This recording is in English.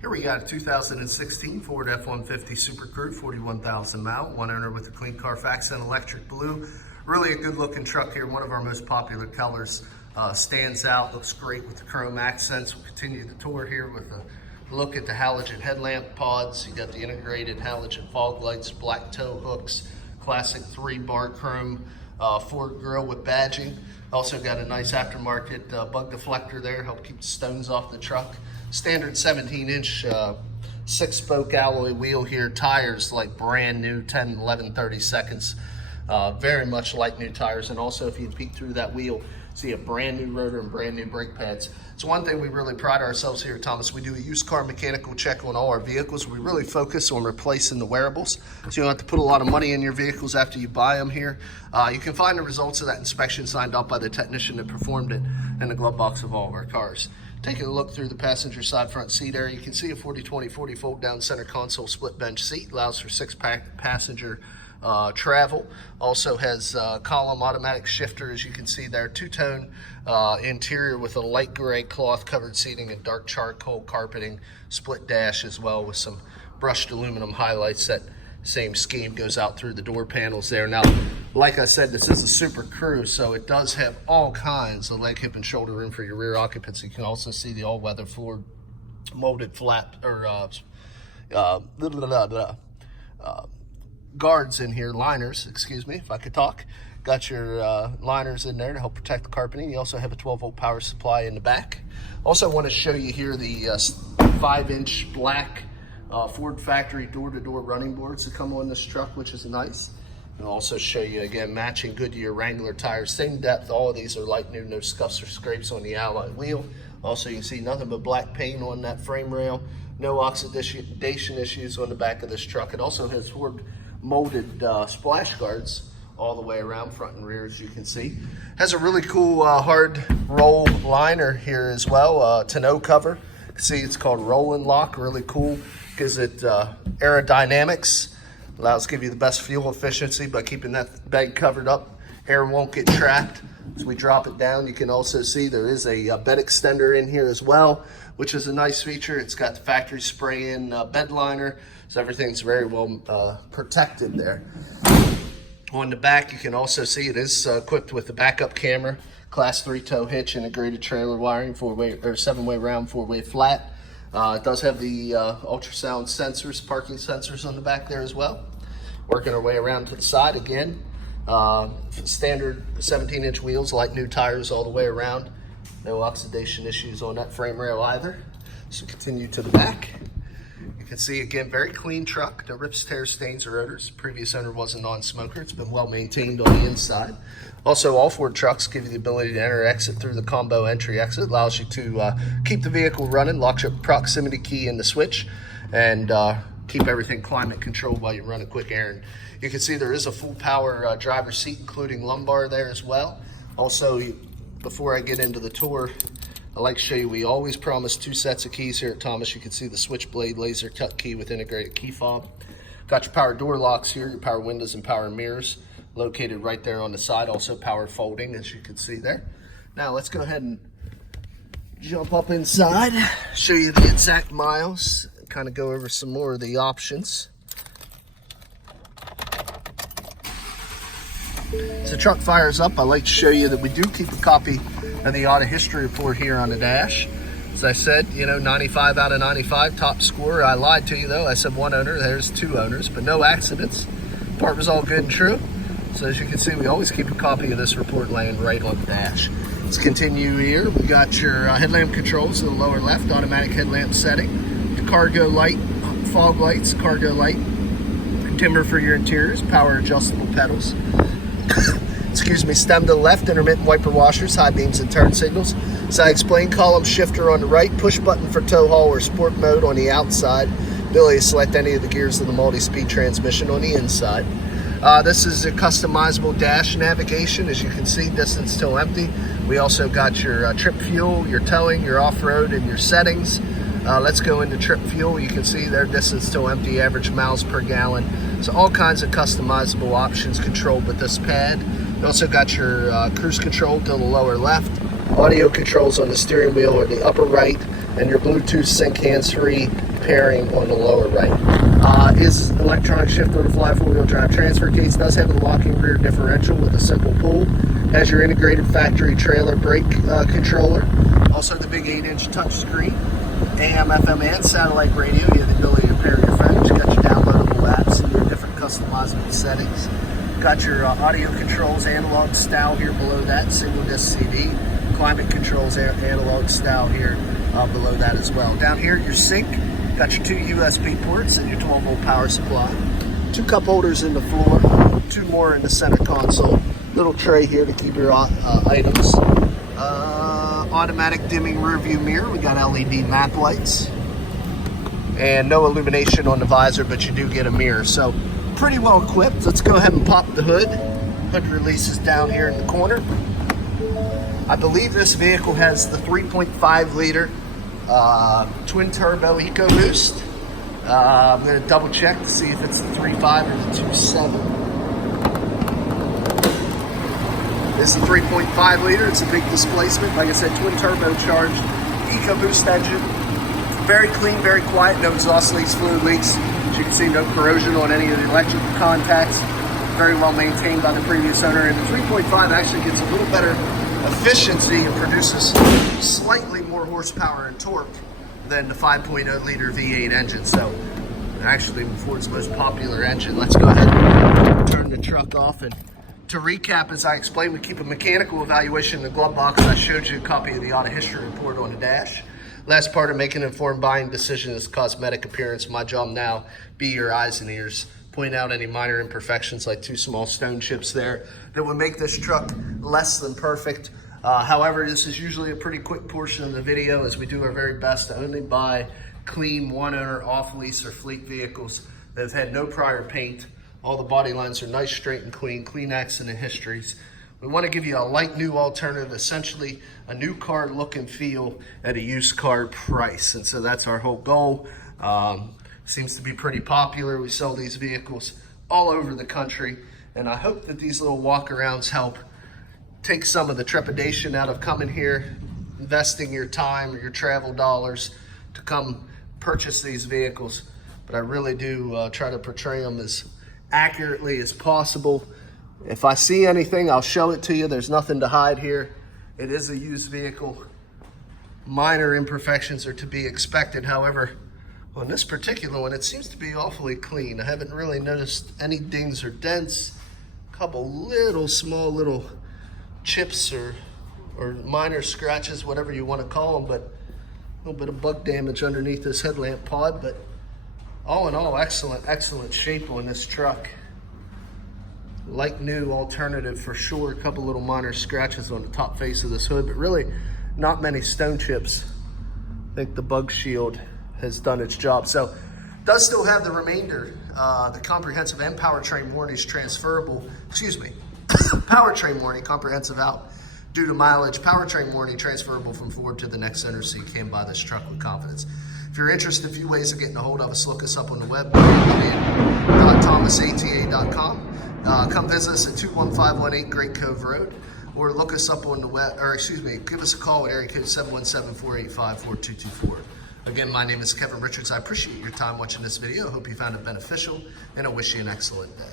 Here we got a 2016 Ford F-150 SuperCrew, 41,000 mile, one owner with a clean Carfax and electric blue. Really a good looking truck here, one of our most popular colors. Stands out, looks great with the chrome accents. We'll continue the tour here with a look at the halogen headlamp pods. You got the integrated halogen fog lights, black tow hooks, classic 3-bar chrome Ford grille with badging. Also got a nice aftermarket bug deflector there, help keep the stones off the truck. Standard 17-inch 6-spoke alloy wheel here. Tires like brand new, 10, 11, 30 seconds. Very much like new tires. And also if you peek through that wheel, see a brand new rotor and brand new brake pads. It's one thing we really pride ourselves here at Thomas. We do a used car mechanical check on all our vehicles. We really focus on replacing the wearables, so you don't have to put a lot of money in your vehicles after you buy them here. You can find the results of that inspection signed off by the technician that performed it in the glove box of all of our cars. Taking a look through the passenger side front seat area, you can see a 40/20/40 fold down center console split bench seat. Allows for 6-passenger travel. Also has column automatic shifter, as you can see there. Two-tone interior with a light gray cloth covered seating and dark charcoal carpeting. Split dash as well with some brushed aluminum highlights. That same scheme goes out through the door panels there. Now, like I said, this is a Super Crew, so it does have all kinds of leg, hip, and shoulder room for your rear occupants. You can also see the all-weather Ford molded flat or guards in here, liners, excuse me, if I could talk. Got your liners in there to help protect the carpeting. You also have a 12-volt power supply in the back. Also want to show you here the 5-inch black Ford factory door-to-door running boards that come on this truck, which is nice. And I'll also show you again matching Goodyear Wrangler tires, same depth. All of these are like new, no scuffs or scrapes on the alloy wheel. Also, you can see nothing but black paint on that frame rail. No oxidation issues on the back of this truck. It also has Ford molded splash guards all the way around, front and rear, as you can see. Has a really cool hard roll liner here as well, tonneau cover. You can see it's called Roll and Lock, really cool. Gives it aerodynamics, allows to give you the best fuel efficiency by keeping that bed covered up. Air won't get trapped. As we drop it down, you can also see there is a bed extender in here as well, which is a nice feature. It's got the factory spray-in bed liner, so everything's very well protected there. On the back, you can also see it is equipped with the backup camera, class 3 tow hitch, integrated trailer wiring, 4-way or 7-way round, 4-way flat. It does have the ultrasound sensors, parking sensors on the back there as well. Working our way around to the side again. Standard 17-inch wheels, like new tires all the way around. No oxidation issues on that frame rail either. So continue to the back. You can see again, very clean truck. No rips, tears, stains, or odors. Previous owner was a non-smoker. It's been well maintained on the inside. Also, all Ford trucks give you the ability to enter or exit through the combo entry exit. Allows you to keep the vehicle running, locks your proximity key in the switch, and keep everything climate controlled while you run a quick errand. You can see there is a full power driver's seat, including lumbar there as well. Also, before I get into the tour, I like to show you, we always promise 2 sets of keys here at Thomas. You can see the switchblade laser cut key with integrated key fob. Got your power door locks here, your power windows and power mirrors located right there on the side. Also power folding, as you can see there. Now let's go ahead and jump up inside, show you the exact miles, kind of go over some more of the options. As the truck fires up, I like to show you that we do keep a copy of the auto history report here on the dash. As I said, 95 out of 95, top score. I lied to you though, I said 1 owner, there's 2 owners, but no accidents. Part was all good and true. So as you can see, we always keep a copy of this report laying right on the dash. Let's continue here. We got your headlamp controls in the lower left, automatic headlamp setting, the cargo light, fog lights, cargo light, dimmer for your interiors, power adjustable pedals. Excuse me, stem to the left, intermittent wiper washers, high beams and turn signals. As I explained, column shifter on the right, push button for tow haul or sport mode on the outside, ability to select any of the gears of the multi-speed transmission on the inside. This is a customizable dash navigation, as you can see, distance till empty. We also got your trip fuel, your towing, your off-road, and your settings. Let's go into trip fuel. You can see there, distance till empty, average miles per gallon. So all kinds of customizable options controlled with this pad. You also got your cruise control to the lower left, audio controls on the steering wheel or the upper right, and your Bluetooth sync hands-free pairing on the lower right. Is electronic shift on the fly 4-wheel drive transfer case. Does have a locking rear differential with a simple pull. Has your integrated factory trailer brake controller. Also the big 8-inch touchscreen. AM, FM, and satellite radio. You have the ability to pair your phones. Got your downloadable apps and your different customizable settings. Got your audio controls, analog style here below that, single disc CD. Climate controls, analog style here below that as well. Down here, your sink. Got your 2 USB ports and your 12-volt power supply. 2 cup holders in the floor, 2 more in the center console. Little tray here to keep your items. Automatic dimming rear view mirror. We got LED map lights. And no illumination on the visor, but you do get a mirror. So pretty well equipped. Let's go ahead and pop the hood. Hood release is down here in the corner. I believe this vehicle has the 3.5 liter twin turbo EcoBoost. I'm going to double check to see if it's the 3.5 or the 2.7. This is the 3.5 liter. It's a big displacement. Like I said, twin turbocharged EcoBoost engine. Very clean, very quiet. No exhaust leaks, fluid leaks. As you can see, no corrosion on any of the electrical contacts. Very well maintained by the previous owner. And the 3.5 actually gets a little better efficiency and produces slightly more horsepower and torque than the 5.0 liter V8 engine. So actually Ford's most popular engine. Let's go ahead and turn the truck off. And to recap, as I explained, we keep a mechanical evaluation in the glove box. I showed you a copy of the auto history report on the dash. Last part of making an informed buying decision is cosmetic appearance. My job now, be your eyes and ears. Point out any minor imperfections like 2 small stone chips there that would make this truck less than perfect. However, this is usually a pretty quick portion of the video as we do our very best to only buy clean one-owner off-lease or fleet vehicles that have had no prior paint. All the body lines are nice, straight, and clean accident histories. We want to give you a like new alternative, essentially a new car look and feel at a used car price. And so that's our whole goal. Seems to be pretty popular. We sell these vehicles all over the country. And I hope that these little walk-arounds help take some of the trepidation out of coming here, investing your time or your travel dollars to come purchase these vehicles. But I really do try to portray them as accurately as possible. If I see anything, I'll show it to you. There's nothing to hide here. It is a used vehicle. Minor imperfections are to be expected. However, on this particular one, it seems to be awfully clean. I haven't really noticed any dings or dents. A couple little small little chips or minor scratches, whatever you want to call them, but a little bit of bug damage underneath this headlamp pod. But all in all, excellent shape on this truck. Like new alternative for sure. A couple little minor scratches on the top face of this hood, but really not many stone chips. I think the bug shield has done its job. So does still have the remainder, the comprehensive and powertrain warranties transferable, powertrain warranty comprehensive out due to mileage, powertrain warranty transferable from Ford to the next owner, so you can buy this truck with confidence. If you're interested, a few ways of getting a hold of us. Look us up on the web, thomasata.com. Come visit us at 21518 Great Cove Road, or look us up on the web, give us a call at area code 717-485-4224. Again, my name is Kevin Richards. I appreciate your time watching this video. I hope you found it beneficial, and I wish you an excellent day.